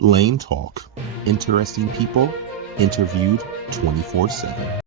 Layn Talk. Interesting people interviewed 24/7.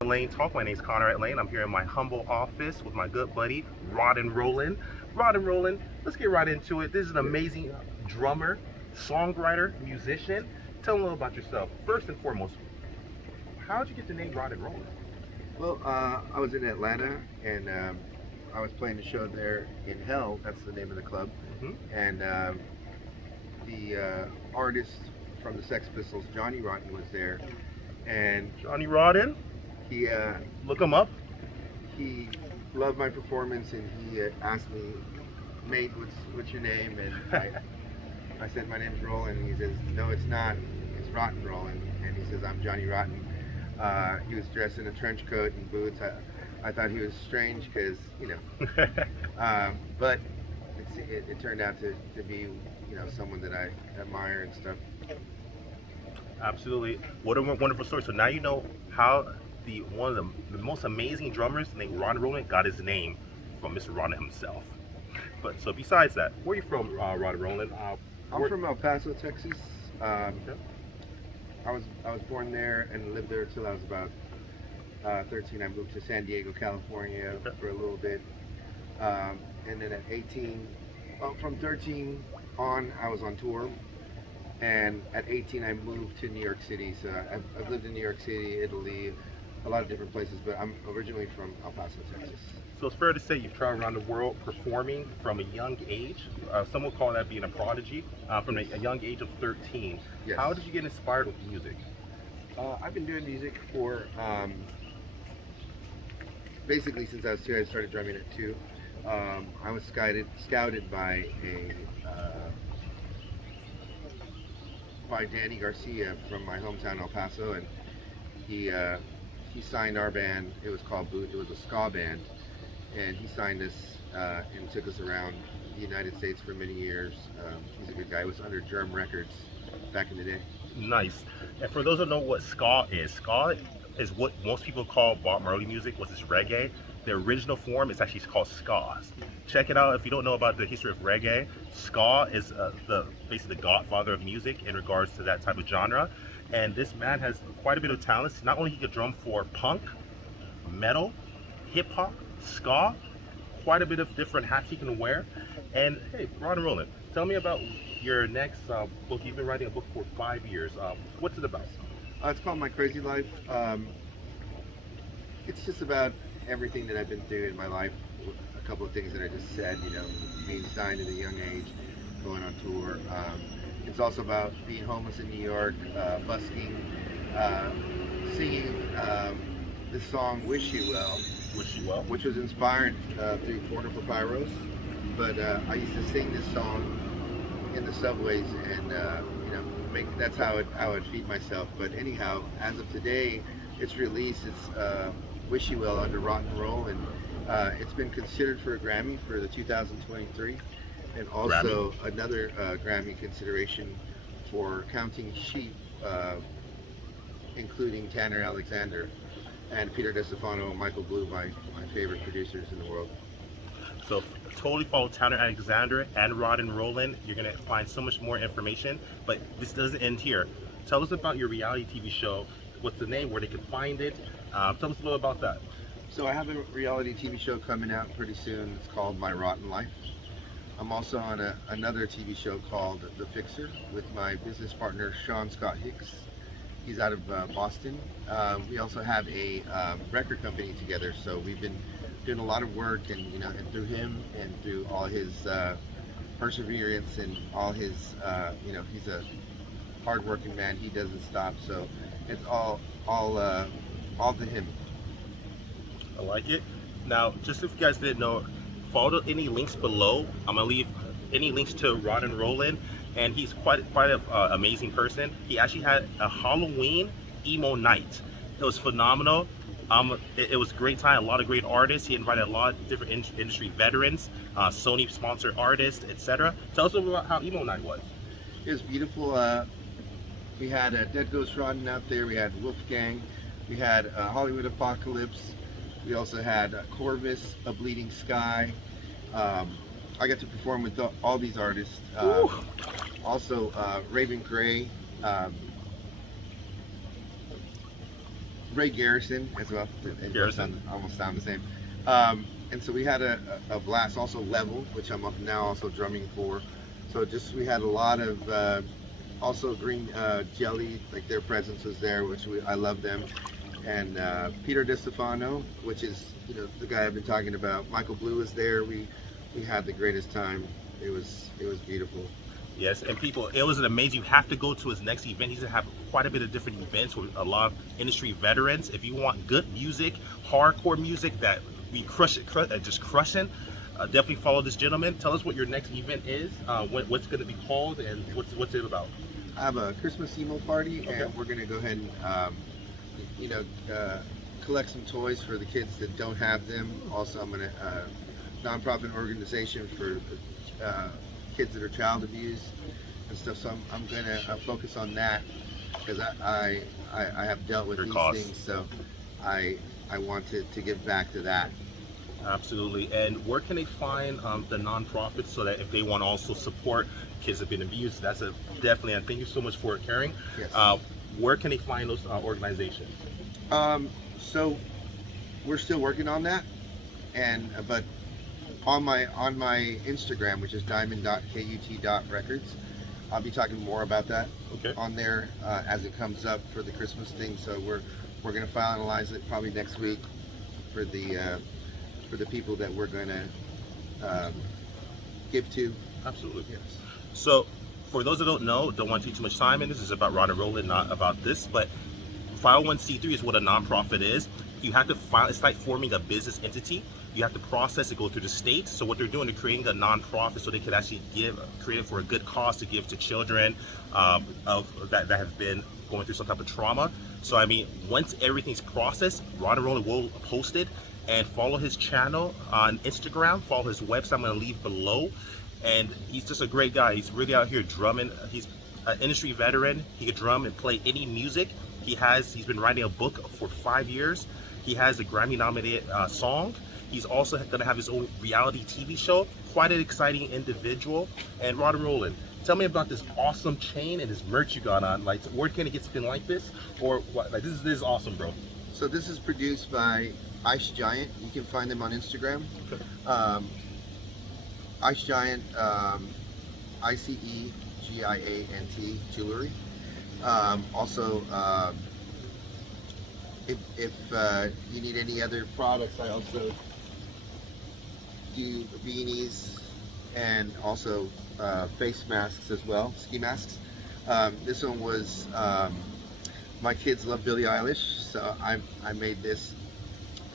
Layn Talk. My name is Conrad Layn. I'm here in my humble office with my good buddy Rotten Rollin. Rotten Rollin, let's get right into it. This is an amazing drummer, songwriter, musician. Tell me a little about yourself. First and foremost, how did you get the name Rotten Rollin? Well, I was in Atlanta, and I was playing a show there in Hell. That's the name of the club. And the artist from the Sex Pistols, Johnny Rotten, was there. And Johnny Rotten? he Look him up. he loved my performance, and he asked me, "Mate, what's your name?" And I said, "My name's Rollin." And he says, "No, it's not. It's Rotten Rollin." And he says, "I'm Johnny Rotten." He was dressed in a trench coat and boots. I thought he was strange because, but it turned out to be, someone that I admire and stuff. Absolutely. What a wonderful story. So now you know how one of the most amazing drummers named Rotten Rollin got his name from Mr. Rotten himself. But so besides that, where are you from, Rotten Rollin? I'm from El Paso, Texas. I was born there and lived there till I was about 13. I moved to San Diego, California for a little bit, and then at 18, from 13 on, I was on tour. And at 18, I moved to New York City. So I've lived in New York City, Italy, a lot of different places, but I'm originally from El Paso, Texas. So it's fair to say you've traveled around the world performing from a young age. Some would call that being a prodigy, from a young age of 13. Yes. How did you get inspired with music? I've been doing music for basically since I was 2. I started drumming at 2. I was scouted by Danny Garcia from my hometown El Paso, and he signed our band. It was called Boot. It was a ska band, and he signed us and took us around the United States for many years. He's a good guy. He was under Germ Records back in the day. Nice. And for those who know what ska is what most people call Bob Marley music, which is reggae. The original form is actually called ska. Check it out if you don't know about the history of reggae. Ska is basically the godfather of music in regards to that type of genre. And this man has quite a bit of talent. Not only he can drum for punk, metal, hip hop, ska, quite a bit of different hats he can wear. And hey, Rotten Rollin, tell me about your next book. You've been writing a book for 5 years. What's it about? It's called My Crazy Life. It's just about everything that I've been through in my life. A couple of things that I just said, being signed at a young age, going on tour. It's also about being homeless in New York, busking, singing this song "Wish You Well," which was inspired through Quarter for Pyros. But I used to sing this song in the subways, and that's how I would feed myself. But anyhow, as of today, it's released. It's "Wish You Well" under Rotten Rollin. It's been considered for a Grammy for the 2023, and also another Grammy consideration for Counting Sheep, including Tanner Alexander and Peter DeStefano and Michael Blue, my favorite producers in the world. So totally follow Tanner Alexander and Rotten Rollin. You're gonna find so much more information, but this doesn't end here. Tell us about your reality TV show. What's the name? Where they can find it? Tell us a little about that. So I have a reality TV show coming out pretty soon. It's called My Rotten Life. I'm also on another TV show called The Fixer with my business partner Sean Scott Hicks. He's out of Boston. We also have a record company together, so we've been doing a lot of work, and and through him and through all his perseverance and all his he's a hard-working man. He doesn't stop, so it's all to him. I like it. Now, just if you guys didn't know, follow any links below. I'm gonna leave any links to Rotten Rollin and he's quite an amazing person. He actually had a Halloween emo night. It was phenomenal. It was a great time. A lot of great artists. He invited a lot of different industry veterans, Sony sponsored artists, etc. Tell us a little about how emo night was. It was beautiful. We had Dead Ghost Rodden out there. We had Wolfgang. We had Hollywood Apocalypse. We also had Corvus, A Bleeding Sky. I got to perform with all these artists. Also, Raven Gray, Ray Garrison as well. Garrison. Almost sound the same. And so we had a blast. Also Level, which I'm now also drumming for. So just we had a lot of also Green Jelly, like their presence was there, which I love them. And Peter DeStefano, which is the guy I've been talking about. Michael Blue was there. We had the greatest time. It was beautiful. Yes, and people, it was an amazing. You have to go to his next event. He's gonna have quite a bit of different events with a lot of industry veterans. If you want good music, hardcore music that we just crushing, definitely follow this gentleman. Tell us what your next event is, what's going to be called, and what's it about. I have a Christmas emo party, Okay. and we're going to go ahead and collect some toys for the kids that don't have them. Also, I'm going to nonprofit organization for kids that are child abused and stuff. So I'm going to focus on that because I have dealt with these things. So I want to give back to that. Absolutely. And where can they find the nonprofits so that if they want to also support kids that have been abused? That's definitely, and thank you so much for caring. Yes. Where can they find those organizations? So we're still working on that, but on my Instagram, which is diamond.kut.records, I'll be talking more about that on there as it comes up for the Christmas thing. So we're going to finalize it probably next week for the people that we're going to give to. Absolutely. Yes. So for those that don't want to take too much time in this, is about Rotten Rollin, not about this, but 501c3 is what a nonprofit is. You have to file, it's like forming a business entity. You have to process it, go through the state. So what they're doing, they're creating a nonprofit so they could actually create it for a good cause to give to children that have been going through some type of trauma. So I mean, once everything's processed, Rotten Rollin will post it, and follow his channel on Instagram, follow his website, I'm gonna leave below. And he's just a great guy. He's really out here drumming. He's an industry veteran. He can drum and play any music. He's been writing a book for 5 years. He has a Grammy nominated song. He's also gonna have his own reality TV show. Quite an exciting individual. And Rotten Rollin, tell me about this awesome chain and this merch you got on. Like, where can it get something like this? Or what? Like, this is awesome, bro. So this is produced by Ice Giant. You can find them on Instagram. Ice Giant, ICEGIANT jewelry. Also, if you need any other products, I also do beanies and also face masks as well, ski masks. This one was my kids love Billie Eilish, so I made this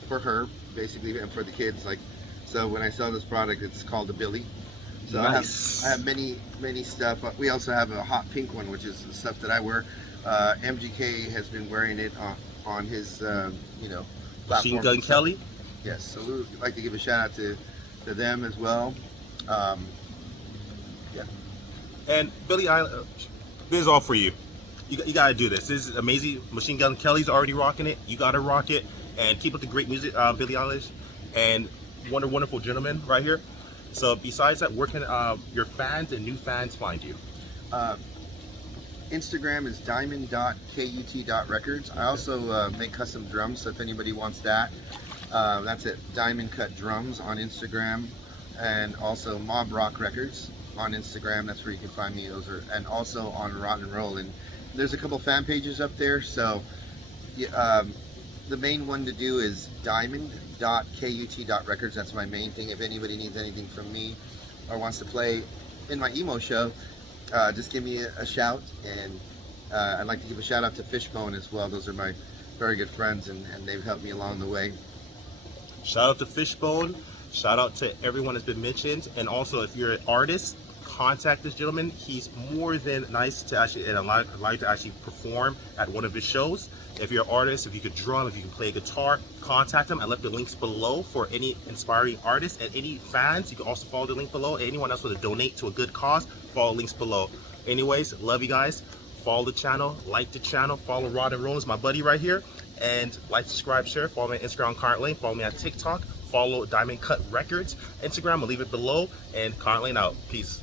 for her basically, and for the kids. Like, so when I sell this product, it's called a Billy. So nice. I have many stuff. We also have a hot pink one, which is the stuff that I wear. MGK has been wearing it on his platform. Machine Gun Kelly. Yes. So we would like to give a shout out to them as well. Yeah. And Billie Eilish, this is all for you. You gotta do this. This is amazing. Machine Gun Kelly's already rocking it. You gotta rock it. And keep up the great music, Billie Eilish, and wonderful gentleman right here. So besides that, where can your fans and new fans find you? Instagram is diamond.kut.records. I also make custom drums, so if anybody wants that, that's at Diamond Cut Drums on Instagram, and also Mob Rock Records on Instagram. That's where you can find me. And also on Rotten Rollin. There's a couple fan pages up there, so the main one to do is diamond.kut.records. That's my main thing. If anybody needs anything from me or wants to play in my emo show, just give me a shout. And I'd like to give a shout out to Fishbone as well. Those are my very good friends, and they've helped me along the way. Shout out to Fishbone. Shout out to everyone that's been mentioned. And also, if you're an artist, contact this gentleman. He's more than nice to actually and like to actually perform at one of his shows. If you're an artist, if you could drum, if you can play guitar, contact him. I left the links below for any inspiring artists and any fans. You can also follow the link below. Anyone else want to donate to a good cause, follow links below. Anyways, love you guys. Follow the channel, like the channel, follow Rotten Rollin, my buddy right here, and like, subscribe, share. Follow me on Instagram, Conrad Layn. Follow me on TikTok. Follow Diamond Cut Records Instagram. I'll leave it below. And Conrad Layn out. Peace.